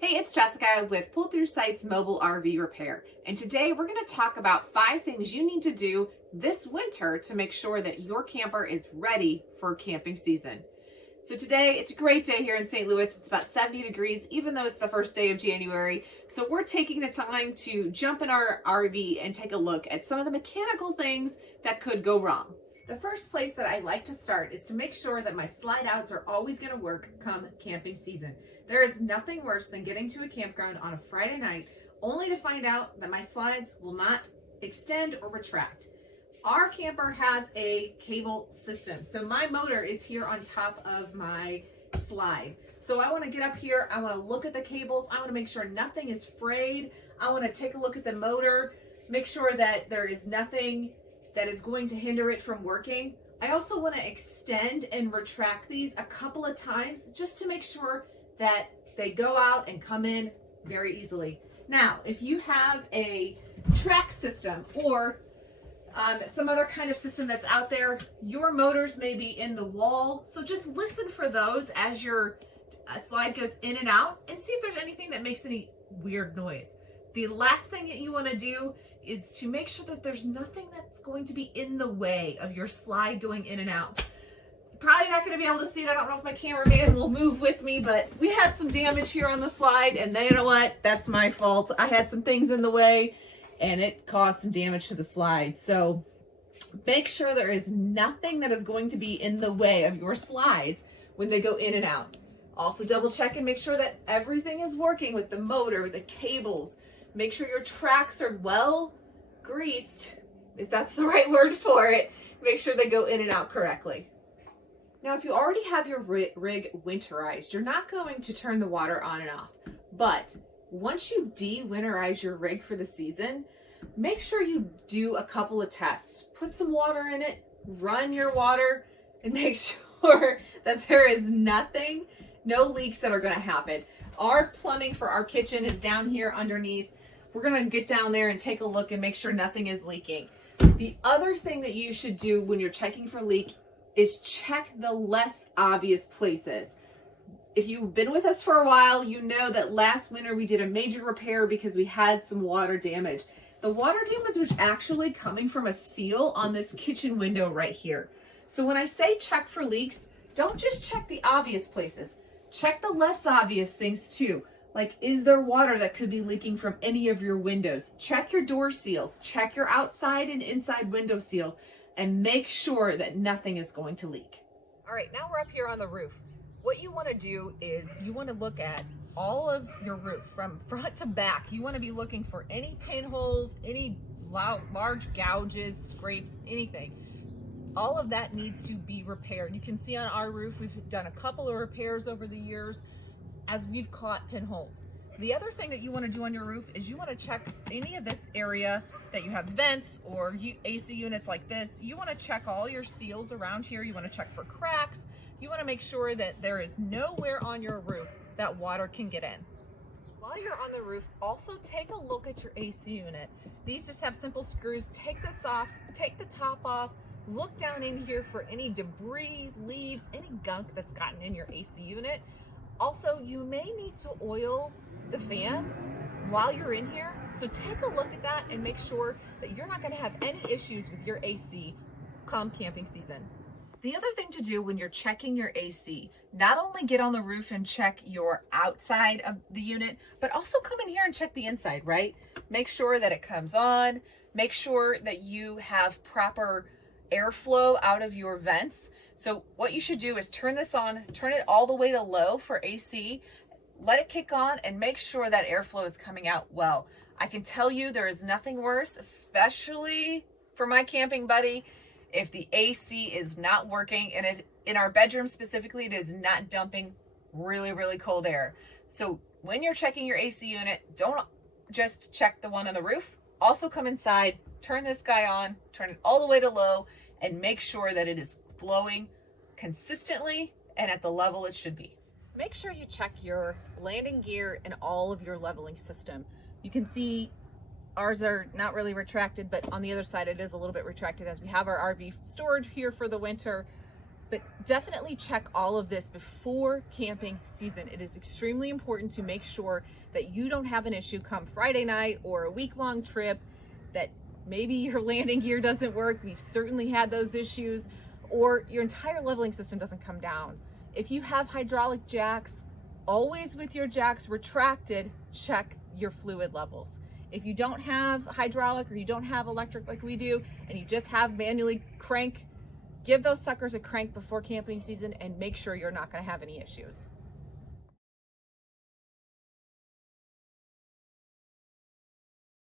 Hey, it's Jessica with Pull Through Sites Mobile RV Repair, and today we're going to talk about 5 things you need to do this winter to make sure that your camper is ready for camping season. So today, it's a great day here in St. Louis. It's about 70 degrees, even though it's the first day of January. So we're taking the time to jump in our RV and take a look at some of the mechanical things that could go wrong. The first place that I like to start is to make sure that my slide outs are always going to work come camping season. There is nothing worse than getting to a campground on a Friday night only to find out that my slides will not extend or retract. Our camper has a cable system, so my motor is here on top of my slide. So I want to get up here, I want to look at the cables, I want to make sure nothing is frayed, I want to take a look at the motor, make sure that there is nothing that is going to hinder it from working. I also want to extend and retract these a couple of times just to make sure that they go out and come in very easily. Now, if you have a track system or some other kind of system that's out there, your motors may be in the wall, so just listen for those as your slide goes in and out and see if there's anything that makes any weird noise. The last thing that you want to do is to make sure that there's nothing that's going to be in the way of your slide going in and out. Probably not going to be able to see it. I don't know if my cameraman will move with me, but we had some damage here on the slide, and you know what? That's my fault. I had some things in the way, and it caused some damage to the slide. So make sure there is nothing that is going to be in the way of your slides when they go in and out. Also double check and make sure that everything is working with the motor, the cables. Make sure your tracks are well greased, if that's the right word for it. Make sure they go in and out correctly. Now, if you already have your rig winterized, you're not going to turn the water on and off. But once you de-winterize your rig for the season, make sure you do a couple of tests. Put some water in it, run your water, and make sure that there is no leaks that are going to happen. Our plumbing for our kitchen is down here underneath. We're going to get down there and take a look and make sure nothing is leaking. The other thing that you should do when you're checking for leak is check the less obvious places. If you've been with us for a while, you know that last winter we did a major repair because we had some water damage. The water damage was actually coming from a seal on this kitchen window right here. So when I say check for leaks, don't just check the obvious places. Check the less obvious things too. Like, is there water that could be leaking from any of your windows? Check your door seals. Check your outside and inside window seals. And make sure that nothing is going to leak. All right, now we're up here on the roof. What you want to do is you want to look at all of your roof from front to back. You want to be looking for any pinholes, any large gouges, scrapes, anything. All of that needs to be repaired. You can see on our roof, we've done a couple of repairs over the years as we've caught pinholes. The other thing that you want to do on your roof is you want to check any of this area that you have vents or AC units like this. You want to check all your seals around here. You want to check for cracks. You want to make sure that there is nowhere on your roof that water can get in. While you're on the roof, also take a look at your AC unit. These just have simple screws. Take this off, take the top off, look down in here for any debris, leaves, any gunk that's gotten in your AC unit. Also, you may need to oil the fan while you're in here, so take a look at that and make sure that you're not going to have any issues with your AC come camping season. The other thing to do when you're checking your AC, not only get on the roof and check your outside of the unit, but also come in here and check the inside, right? Make sure that it comes on, make sure that you have proper airflow out of your vents. So what you should do is turn this on, turn it all the way to low for AC, let it kick on and make sure that airflow is coming out well. I can tell you there is nothing worse, especially for my camping buddy, if the AC is not working and in our bedroom specifically, it is not dumping really, really cold air. So when you're checking your AC unit, don't just check the one on the roof. Also come inside, turn this guy on, turn it all the way to low, and make sure that it is blowing consistently and at the level it should be. Make sure you check your landing gear and all of your leveling system. You can see ours are not really retracted, but on the other side it is a little bit retracted as we have our RV stored here for the winter. But definitely check all of this before camping season. It is extremely important to make sure that you don't have an issue come Friday night or a week-long trip, that maybe your landing gear doesn't work. We've certainly had those issues, or your entire leveling system doesn't come down. If you have hydraulic jacks, always with your jacks retracted, check your fluid levels. If you don't have hydraulic or you don't have electric like we do, and you just have manually crank, give those suckers a crank before camping season and make sure you're not going to have any issues.